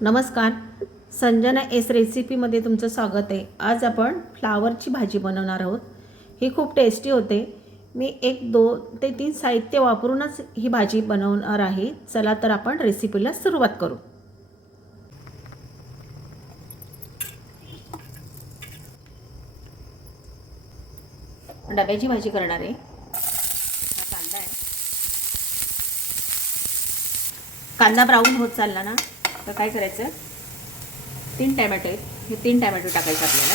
नमस्कार, संजना एस रेसिपीमध्ये तुमचं स्वागत आहे। आज आपण फ्लावरची भाजी बनवणार आहोत। ही खूप टेस्टी होते। मी 1-2 ते 3 साहित्य वापरूनच ही भाजी बनवणार आहे। चला तर आपण रेसिपीला सुरुवात करू। डब्याची भाजी करणार आहे। हा कांदा आहे। कांदा ब्राऊन होत चालला ना तर काय करायचं, 3 टोमॅटो आहेत, हे 3 टोमॅटो टाकायचे आपल्याला।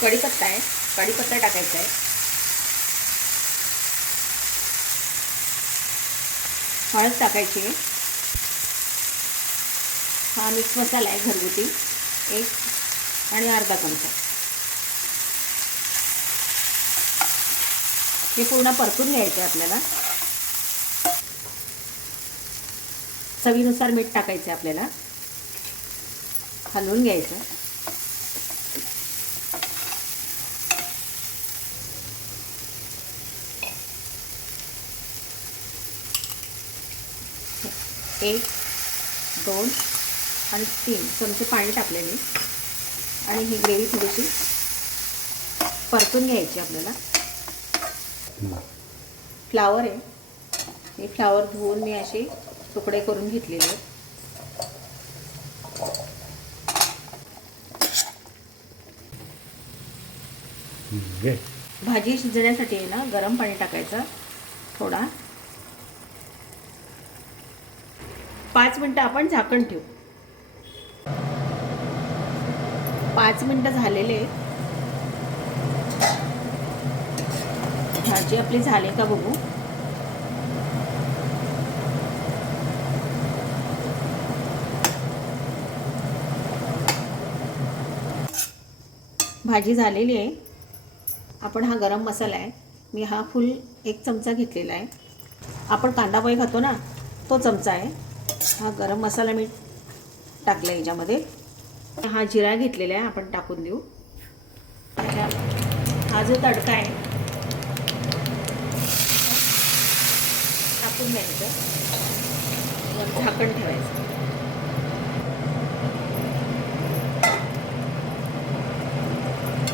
कढीपत्ता आहे, कढीपत्ता टाकायचा आहे। हळद टाकायची आहे। हा मिक्स मसाला आहे घरगुती, 1 आणि अर्धा चमचा। हे पूर्ण परतून घ्यायचं आपल्याला। चवीनुसार मीठ टाकायचं आपल्याला, हलवून घ्यायचं। एक 2 आणि 3 चमचे पाणी टाकले मी आणि ही ग्रेव्ही थोडीशी परतून घ्यायची आपल्याला। फ्लावर आहे, हे फ्लावर धुवून मी असे तुकडे करून घेतलेले आहेत। भाजी शिजण्यासाठी आहे ना, गरम पाणी टाकायचं थोडा। 5 मिनिटं आपण झाकण ठेवू। 5 मिनिटं झालेले। भाजी आपली झाली का बघू। भाजी झालेली आहे। आपण हा गरम मसाला आहे, मी हा फुल 1 चमचा घेतलेला आहे। आपण कांदा पोहे खातो ना, तो चमचा आहे। हा गरम मसाला मी टाकला याच्यामध्ये। हा जिरा घेतलेला आहे, आपण टाकून देऊ। हा जो तडका आहे टाकून द्यायचं, झाकण ठेवायचं।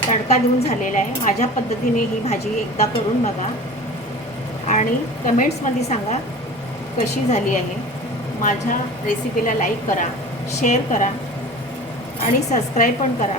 तडका देऊन झालेला आहे। माझ्या पद्धतीने ही भाजी एकदा करून बघा आणि कमेंट्समध्ये सांगा कशी झाली आहे। माझ्या रेसिपीला लाईक करा, शेअर करा आणि सबस्क्राईब पण करा।